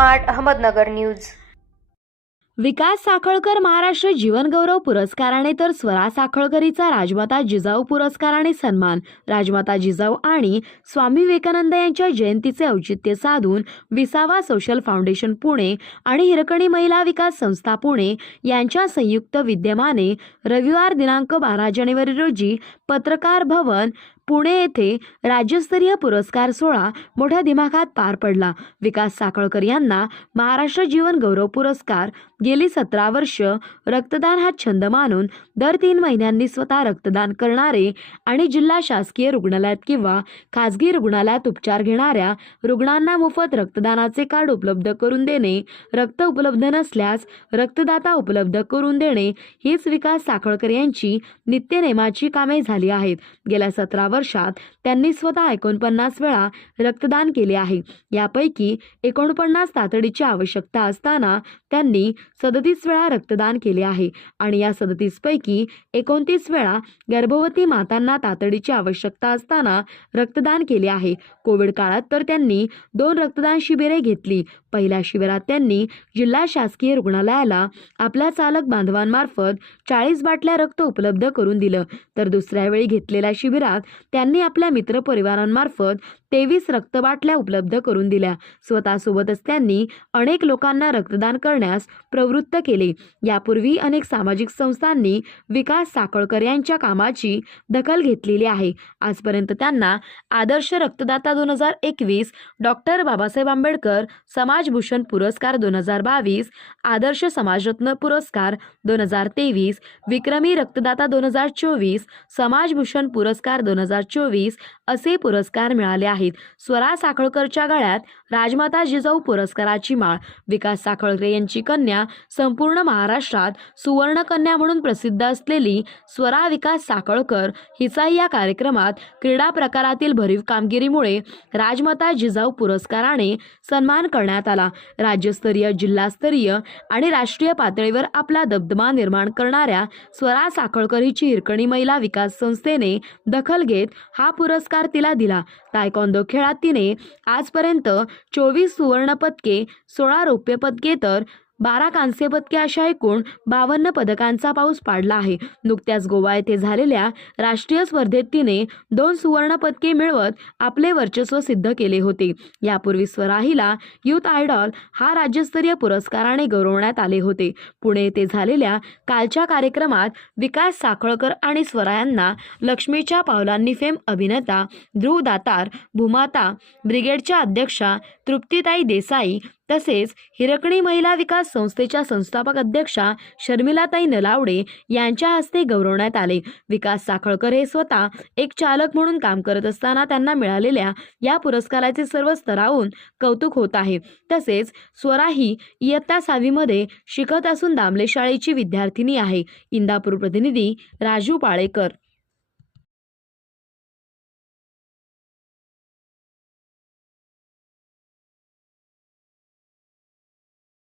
Smart Ahmednagar news. Vikas Sakhalkar Maharashtra जीवनगौरव पुरस्काराने तर स्वरा साखळकरीचा राजमाता जिजाऊ पुरस्काराने सन्मान। राजमाता जिजाऊ आणि स्वामी विवेकानंद यांच्या जयंतीचे औचित्य साधून 20वा सोशल फाउंडेशन पुणे आणि हिरकणी महिला विकास संस्था पुणे यांच्या संयुक्त विद्यमाने रविवार दिनांक 12 जानेवारी रोजी पत्रकार भवन पुणे येथे राज्यस्तरीय पुरस्कार सोहळा मोठ्या दिमाखात पार पडला। विकास साखळकर यांना महाराष्ट्र जीवन गौरव पुरस्कार गेली 17 वर्ष रक्तदान हा छंद मानून दर 3 महिन्यांनी स्वतः रक्तदान करणारे आणि जिल्हा शासकीय रुग्णालयात किंवा खासगी रुग्णालयात उपचार घेणाऱ्या रुग्णांना मोफत रक्तदानाचे कार्ड उपलब्ध करून देणे, रक्त उपलब्ध नसल्यास रक्तदाता उपलब्ध करून देणे हीच विकास साखळकर यांची नित्यनेमाची कामे झाली आहेत। गेल्या 17 वर्षात त्यांनी स्वतः 49 वेळा रक्तदान केले आहे। यापैकी 49 तातडीची आवश्यकता असताना त्यांनी 37 वेळा रक्तदान केले आहे आणि या 37 पैकी 29 वेळा गर्भवती मातांना तातडीची आवश्यकता असताना रक्तदान केले आहे। कोविड काळात तर त्यांनी 2 रक्तदान शिबिरे घेतली। पहिल्या शिबिरात त्यांनी जिल्हा शासकीय रुग्णालयाला आपल्या चालक बांधवांमार्फत 40 बाटल्या रक्त उपलब्ध करून दिलं, तर दुसऱ्या वेळी घेतलेल्या शिबिरात त्यांनी आपल्या मित्रपरिवारांमार्फत 23 रक्तबाटल्या उपलब्ध करून दिल्या। स्वतःसोबतच त्यांनी अनेक लोकांना रक्तदान करण्यास प्रवृत्त केले। यापूर्वी अनेक सामाजिक संस्थांनी विकास साखळकर यांच्या कामाची दखल घेतलेली आहे। आजपर्यंत त्यांना आदर्श रक्तदाता 2021, डॉक्टर बाबासाहेब आंबेडकर समाजभूषण पुरस्कार 2022, आदर्श समाजरत्न पुरस्कार 2023, विक्रमी रक्तदाता 2024, समाजभूषण पुरस्कार 2024 असे पुरस्कार मिळाले आहेत। स्वरा साखळकरच्या गळ्यात राजमाता जिजाऊ पुरस्काराची माळ। विकास साखळकर यांची कन्या संपूर्ण महाराष्ट्रात सुवर्ण कन्या म्हणून प्रसिद्ध असलेली स्वरा विकास साखळकर हिचाही या कार्यक्रमात क्रीडा प्रकारातील भरीव कामगिरीमुळे राजमाता जिजाऊ पुरस्काराने सन्मान करण्यात आला। राज्यस्तरीय, जिल्हास्तरीय आणि राष्ट्रीय पातळीवर आपला दबदबा निर्माण करणाऱ्या स्वरा साखळकर हिची हिरकणी महिला विकास संस्थेने दखल घेत हा पुरस्कार तिला दिला। तायक्वांदो खेळात तिने आजपर्यंत 24 सुवर्ण पदके, 16 रौप्य पदके तर 12 कांस्य पदके अशा एकूण 52 पदकांचा पाऊस पाडला आहे। नुकत्याच गोवा येथे झालेल्या राष्ट्रीय स्पर्धेत तिने 2 सुवर्ण पदके मिळवत आपले वर्चस्व सिद्ध केले होते। यापूर्वी स्वरा हिला युथ आयडॉल हा राज्यस्तरीय पुरस्काराने गौरवण्यात आले होते। पुणे येथे झालेल्या कालच्या कार्यक्रमात विकास साखळकर आणि स्वरा यांना लक्ष्मीच्या पावलांनी फेम अभिनेता ध्रुव दातार, भूमाता ब्रिगेडच्या अध्यक्षा तृप्तीताई देसाई तसेच हिरकणी महिला विकास संस्थेच्या संस्थापक अध्यक्षा शर्मिलाताई नलावडे यांच्या हस्ते गौरवण्यात आले। विकास साखळकर हे स्वतः एक चालक म्हणून काम करत असताना त्यांना मिळालेल्या या पुरस्काराचे सर्व स्तरावरून कौतुक होत आहे। तसेच स्वरा ही इयत्ता 6वी मध्ये शिकत असून दामले शाळेची विद्यार्थिनी आहे। इंदापूर प्रतिनिधी राजू पाळेकर।